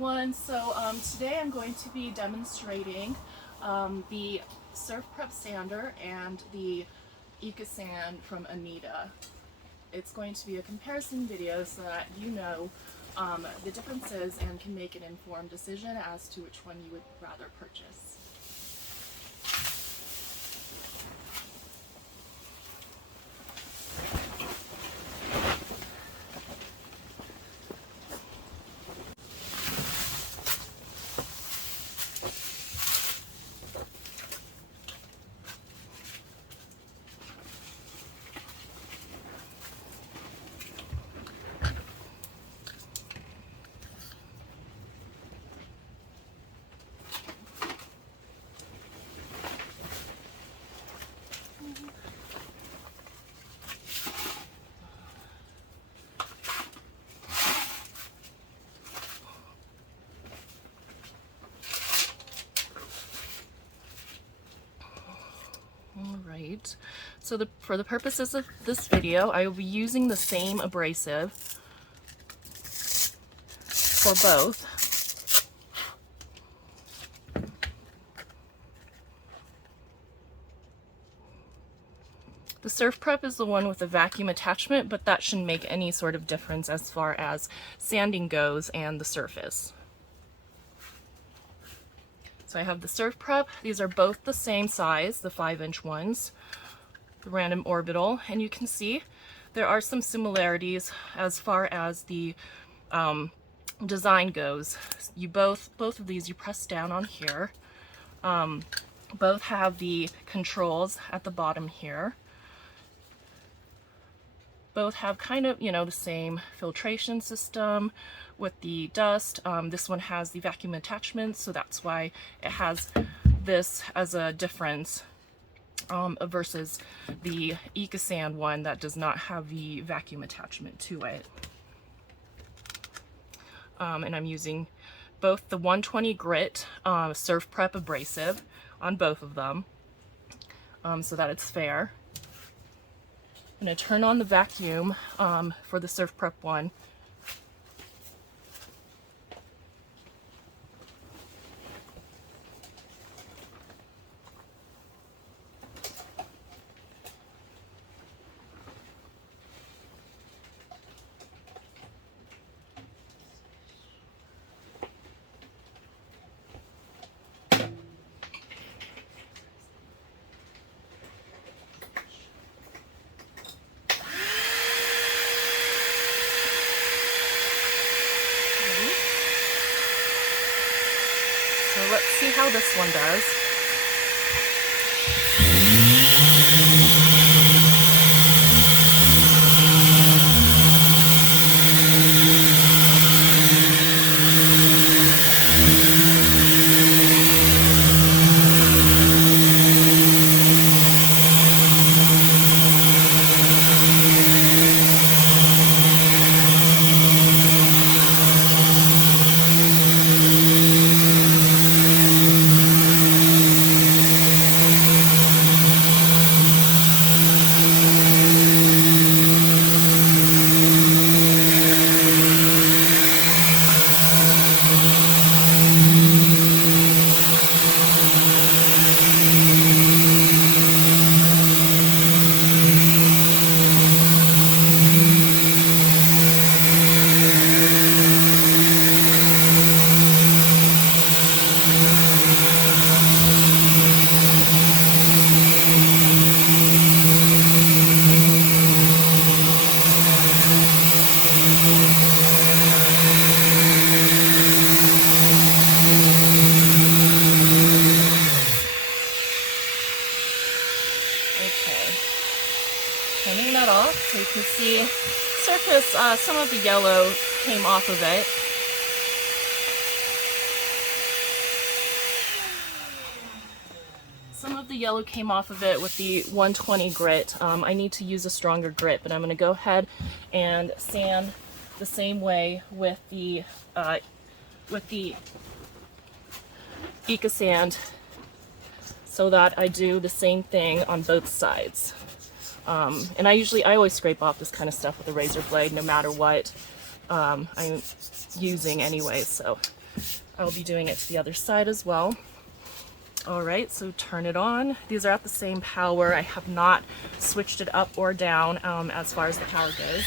everyone. So today I'm going to be demonstrating the Surfprep Sander and the Ecasand from Uneeda. It's going to be a comparison video so that you know the differences and can make an informed decision as to which one you would rather purchase. Alright, so for the purposes of this video, I will be using the same abrasive for both. The Surfprep is the one with the vacuum attachment, but that shouldn't make any sort of difference as far as sanding goes and the surface. So I have the Surfprep. These are both the same size, the 5-inch ones, the random orbital, and you can see there are some similarities as far as the design goes. You both of these you press down on here. Both have the controls at the bottom here. Both have kind of, you know, the same filtration system with the dust. This one has the vacuum attachment, so that's why it has this as a difference versus the Ecasand one that does not have the vacuum attachment to it. And I'm using both the 120 grit Surfprep abrasive on both of them so that it's fair. I'm going to turn on the vacuum for the Surfprep one. So let's see how this one does. Turning that off so you can see surface, some of the yellow came off of it. Some of the yellow came off of it with the 120 grit. I need to use a stronger grit, but I'm going to go ahead and sand the same way with the Ecasand so that I do the same thing on both sides. And I always scrape off this kind of stuff with a razor blade no matter what I'm using anyway, so I'll be doing it to the other side as well. All right, so turn it on. These are at the same power. I have not switched it up or down as far as the power goes.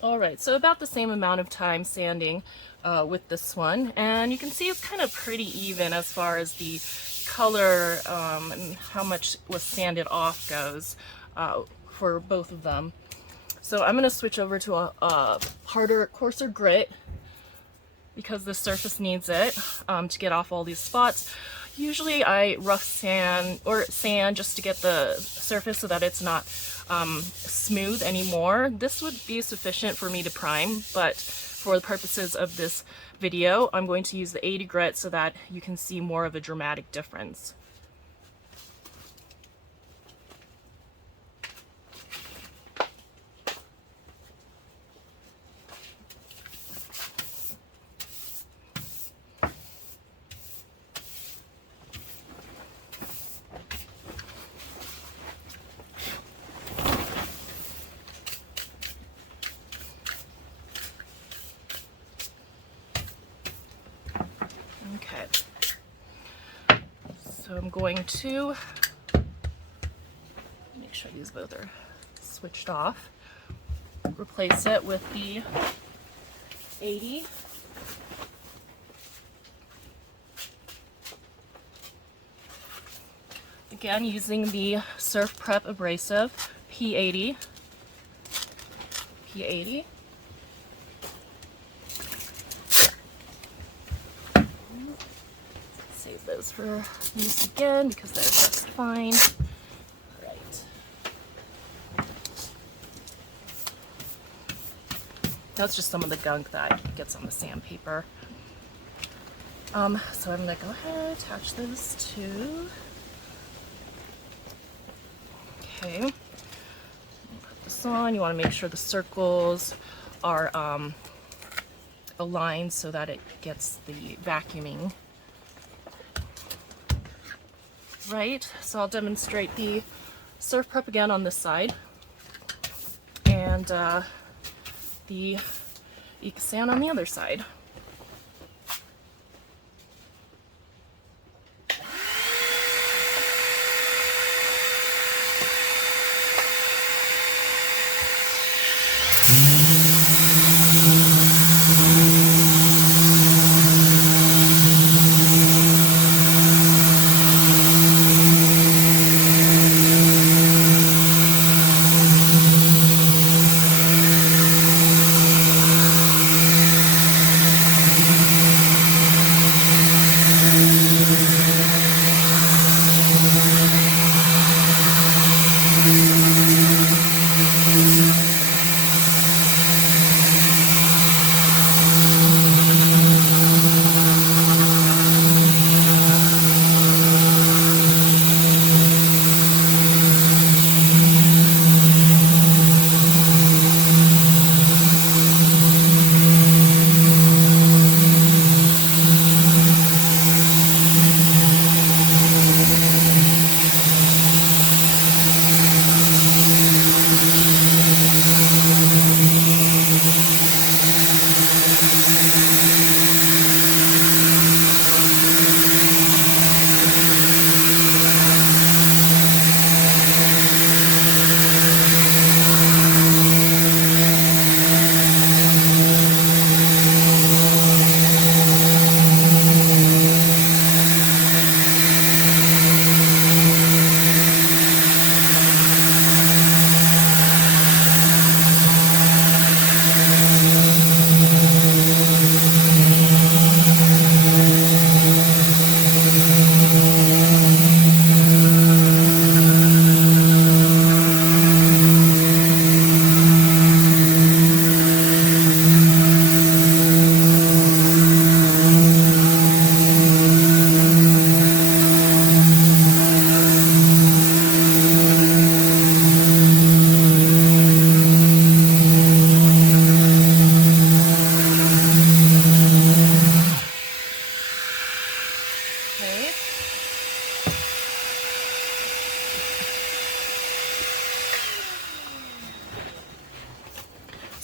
Alright, so about the same amount of time sanding with this one, and you can see it's kind of pretty even as far as the color and how much was sanded off goes for both of them. So I'm going to switch over to a harder, coarser grit because the surface needs it to get off all these spots. Usually I rough sand or sand just to get the surface so that it's not smooth anymore. This would be sufficient for me to prime, but for the purposes of this video, I'm going to use the 80 grit so that you can see more of a dramatic difference. Okay, so I'm going to make sure these both are switched off. Replace it with the 80. Again, using the Surfprep abrasive P80. Save those for use again because they're just fine. Right. That's just some of the gunk that gets on the sandpaper. So I'm gonna go ahead, attach those two. Okay. Put this on. You want to make sure the circles are aligned so that it gets the vacuuming. Right, so I'll demonstrate the Surfprep again on this side, and the Ekasander on the other side.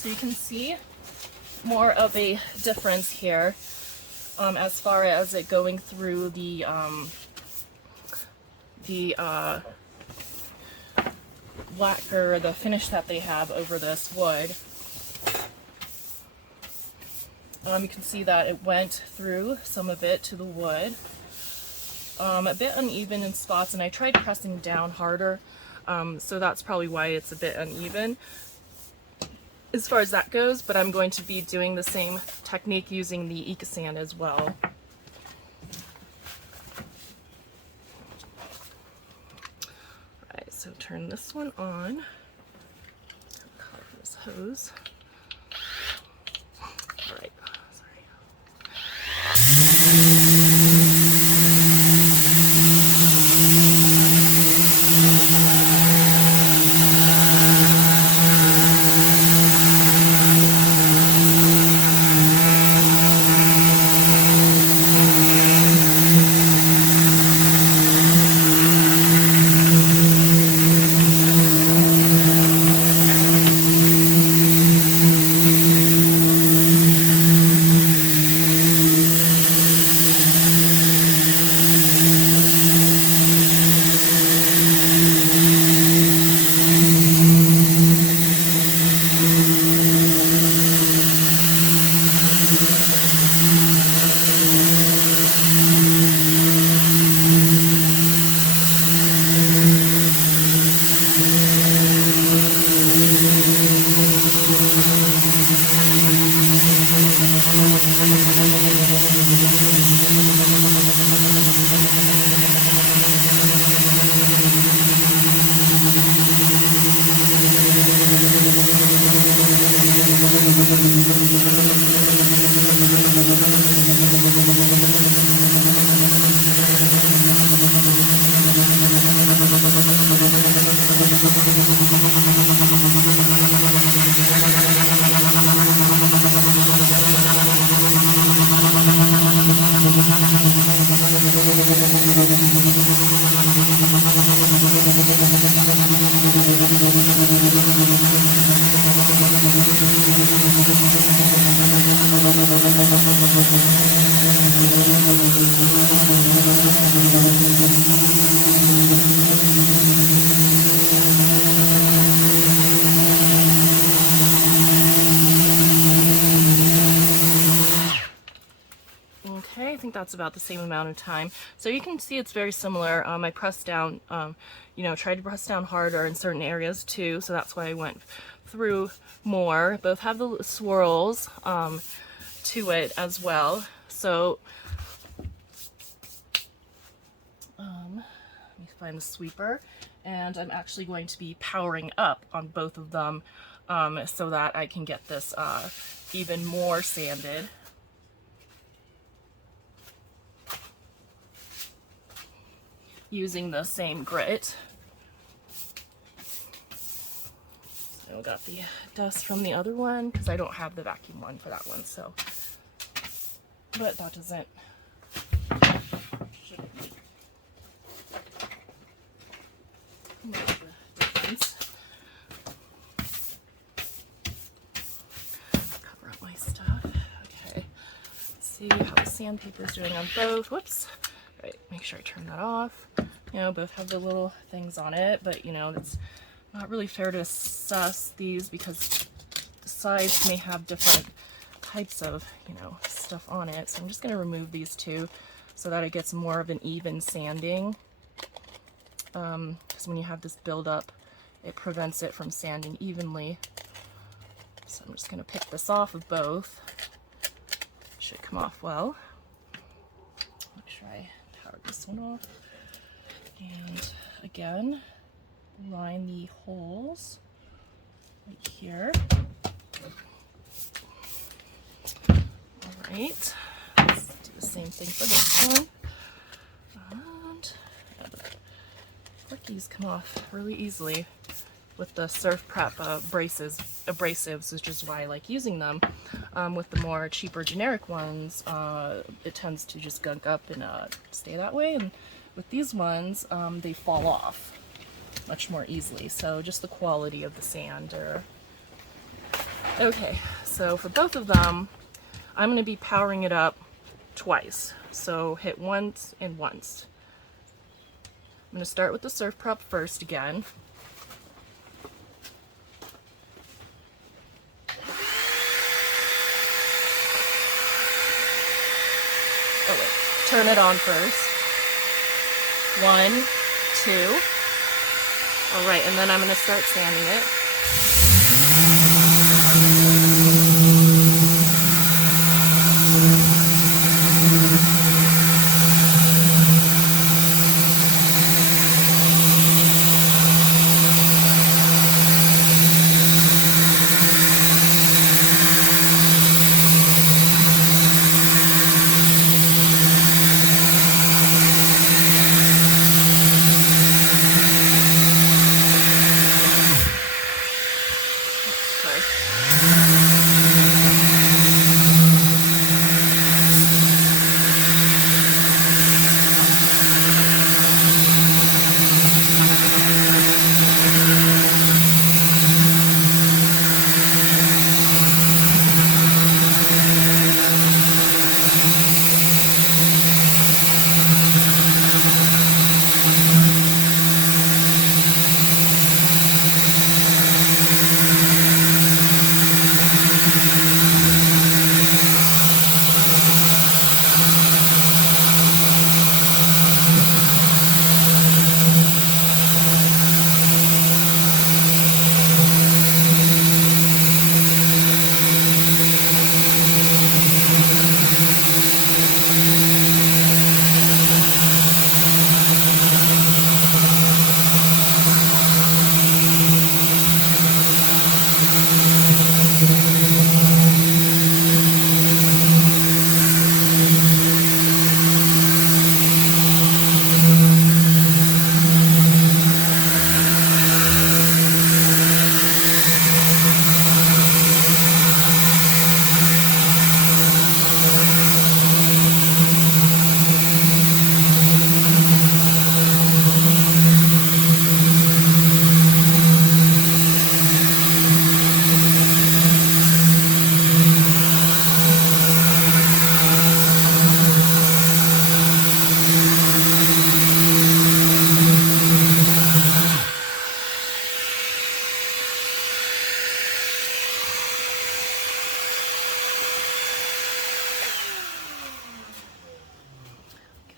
So you can see more of a difference here as far as it going through the lacquer, the finish that they have over this wood. You can see that it went through some of it to the wood. A bit uneven in spots, and I tried pressing down harder, so that's probably why it's a bit uneven as far as that goes, but I'm going to be doing the same technique using the Ecasand as well. Alright, so turn this one on. Cover this hose. Alright, sorry. Okay, I think that's about the same amount of time. So you can see it's very similar. I pressed down, tried to press down harder in certain areas too, so that's why I went through more. Both have the swirls to it as well. So let me find the sweeper, and I'm actually going to be powering up on both of them so that I can get this even more sanded. Using the same grit. So I got the dust from the other one because I don't have the vacuum one for that one, so, but that shouldn't make the difference. Cover up my stuff. Okay, let's see how the sandpaper is doing on both. Whoops. Right, make sure I turn that off. Both have the little things on it, but it's not really fair to assess these because the sides may have different types of, stuff on it. So I'm just going to remove these two so that it gets more of an even sanding. Because when you have this buildup, it prevents it from sanding evenly. So I'm just going to pick this off of both. It should come off well. Make sure I power this one off. And again, line the holes right here. Alright, let's do the same thing for this one. And the quickies come off really easily with the Surfprep abrasives, which is why I like using them. With the more cheaper generic ones, it tends to just gunk up and stay that way. And with these ones, they fall off much more easily. So just the quality of the sander. Okay, so for both of them, I'm going to be powering it up twice. So hit once and once. I'm going to start with the Surfprep first again. Oh wait, turn it on first. 1, 2. All right, and then I'm going to start sanding it.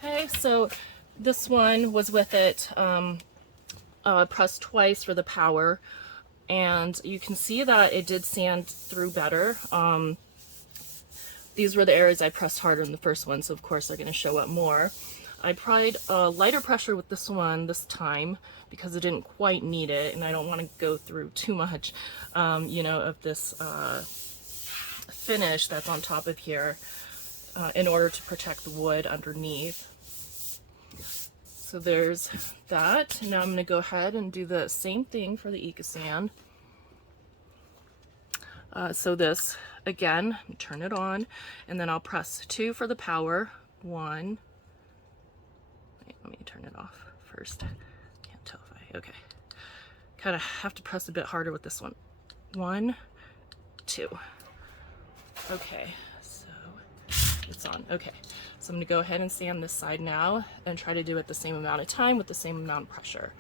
Okay, so this one was with it pressed twice for the power, and you can see that it did sand through better. These were the areas I pressed harder in the first one, so of course they're going to show up more. I tried lighter pressure with this one this time because it didn't quite need it, and I don't want to go through too much, you know, of this finish that's on top of here in order to protect the wood underneath. So there's that. Now I'm going to go ahead and do the same thing for the Ecasand. So this, again, turn it on, and then I'll press 2 for the power. 1. Wait, let me turn it off first. Can't tell if I, okay. Kind of have to press a bit harder with this one. 1, 2. Okay, so it's on. Okay, so I'm going to go ahead and sand this side now and try to do it the same amount of time with the same amount of pressure.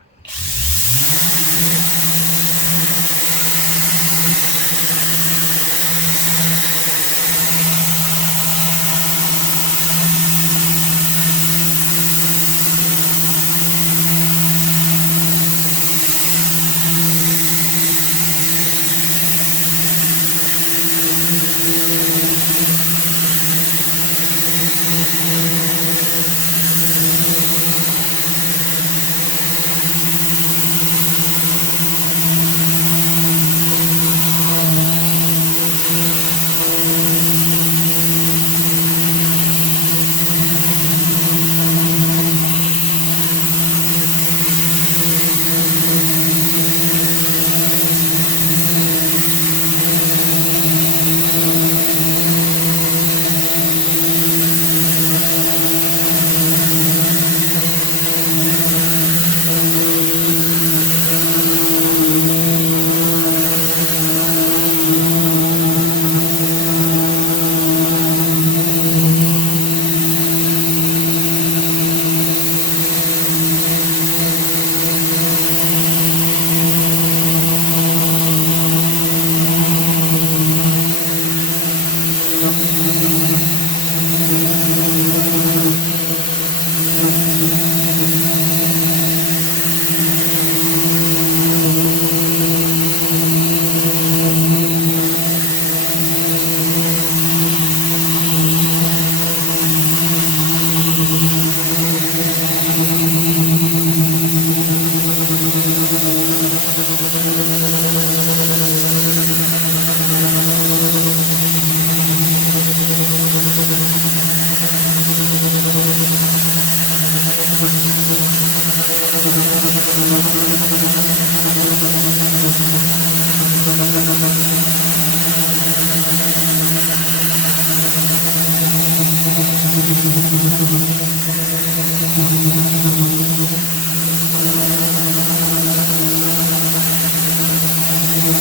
Okay,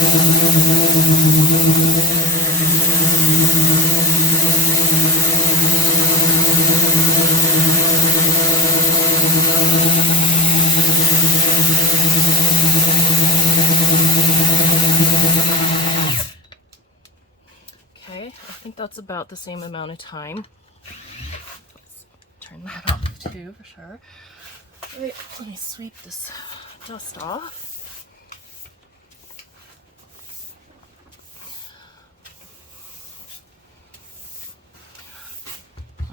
I think that's about the same amount of time. Let's turn that off too for sure. All right, let me sweep this dust off.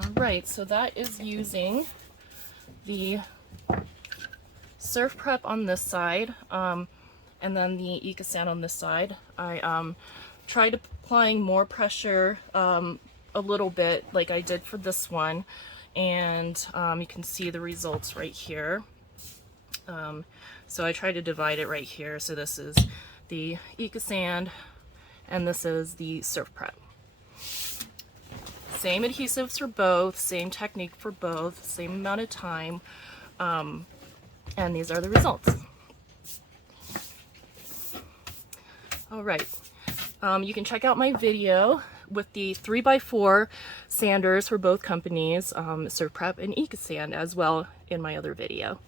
All right, so that is using the Surfprep on this side, and then the Ekasander on this side. I tried applying more pressure a little bit like I did for this one, and you can see the results right here. So I tried to divide it right here. So this is the Ekasander and this is the Surfprep. Same adhesives for both, same technique for both, same amount of time, and these are the results. All right, you can check out my video with the 3x4 sanders for both companies, Surfprep and Ekasander, as well in my other video.